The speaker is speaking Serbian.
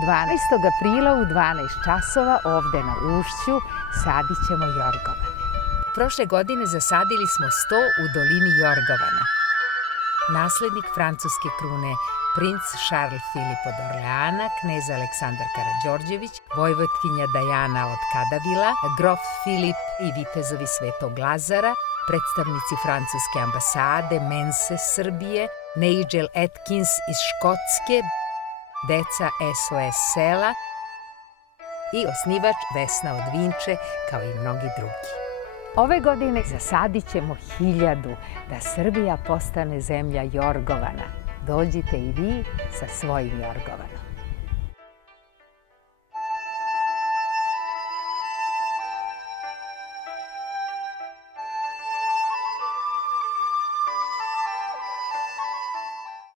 12. aprila u 12 časova ovde na Ušću sadit ćemo jorgovane. Prošle godine zasadili smo 100 u dolini jorgovana. Naslednik francuske krune, princ Charles Filip od Orleana, knez Aleksandar Karađorđević, vojvotkinja Dajana od Kadavila, grof Filip i vitezovi Svetog Lazara, predstavnici francuske ambasade, Mense Srbije, Nigel Atkins iz Škotske, deca SOS sela i osnivač Vesna od Vinče, kao i mnogi drugi. Ove godine zasadit ćemo 1000 da Srbija postane zemlja jorgovana. Dođite i vi sa svojim jorgovanom.